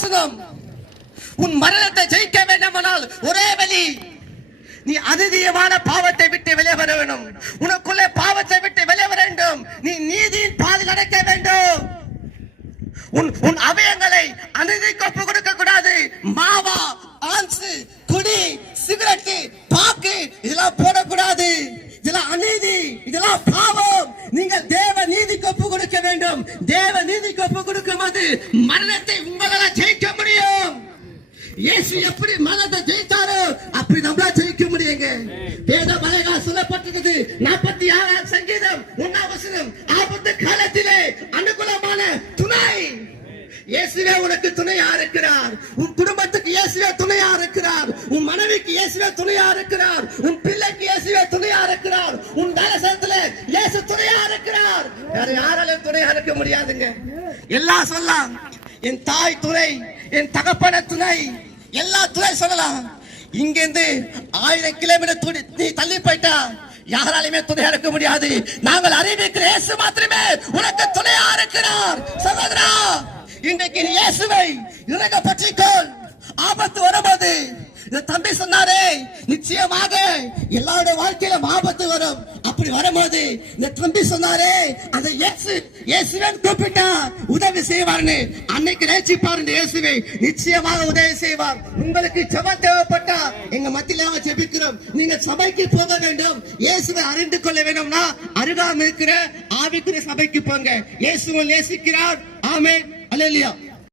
வசனம் உன் மரணத்தை ஜெயிக்க வேண்டுமானால் ஒரே வழி நீ அதிதீயமான பாவத்தை விட்டு வெளியே வர வேண்டும். உனக்குள்ளே பாவத்தை விட்டு வெளியே வர வேண்டும். நீ நீதியின் பால் நடக்க வேண்டும். உன் உன் அவயங்களை அநீதிக்கு ஒப்பு கொடுக்க கூடாது. மாவா ஆன்சு குடி சிகரெட்டு பாக்கு இதெல்லாம் போடக்கூடாது. இதெல்லாம் அநீதி இதெல்லாம் பாவம். நீங்கள் தேவ நீதிக்கு ஒப்பு கொடுக்க வேண்டும். தேவ நீதிக்கு ஒப்பு கொடுக்கும் போது மரணத்தை உங்களால ஜெயிக்க முடியும் இயேசு எப்படி மரணத்தை ஜெயித்தாரோ அப்படி நம்மளா ஜெயிக்க முடியுங்க. வேத மலைகா சொல்லப்பட்டிருக்குது நாற்பத்தி ஆறாம் சங்கீதம் ஒன்னாம் வசனம். ஆபத்து காலத்திலே அனுகூலமான துணை. இயேசுவே உனக்கு துணையா இருக்கிறார். உன் குடும்பத்துக்கு இயேசுவே துணையா இருக்கிறார். உன் மனைவிக்கு இயேசுவே துணையா இருக்கிறார். உன் பிள்ளைக்கு இயேசுவே துணையா இருக்கிறார். உன் தலசனத்துல இயேசு துணையா இருக்கிறார். வேற யாராலும் துணையா இருக்க முடியாதுங்க. எல்லாம் சொல்லலாம் என் தாய் துணை என் தகப்பன துணை எல்லா துணை சொல்லலாம். இங்கிருந்து ஆயிரம் கிலோமீட்டர் துணி நீ தள்ளி போயிட்டா யாராலுமே துணையா இருக்க முடியாது. நாங்கள் அறிவிக்கிற இயேசு மாத்திரமே உனக்கு துணையா இருக்கிறார். சகோதரா இன்றைக்கு இயேசுவை இறங்க பற்றிக்கொள். ஆபத்து வரும்போது தம்பி சொன்னாரே நிச்சயமாக எல்லாருடைய வாழ்க்கையில ஆபத்து வரும். அப்படி வரும்போது இந்த தம்பி சொன்னாரே அந்த இயேசு இயேசுவன் கூப்பிட்டா உதவி செய்வார்னு. அன்னைக்கு நேசிப்பார் இந்த இயேசுவை. நிச்சயமாக உதவி செய்வார். உங்களுக்கு ஜெபம் தேவைப்பட்டா எங்க மத்தியில ஜெபிக்கிறோம். நீங்க சபைக்கு போக வேண்டும். இயேசுவை அறிந்து கொள்ள வேண்டும்னா அருகாமல் இருக்கிற ஆவிக்குரிய சபைக்கு போங்க. இயேசுவை நேசிக்கிறார். ஆமே அல்லேலூயா.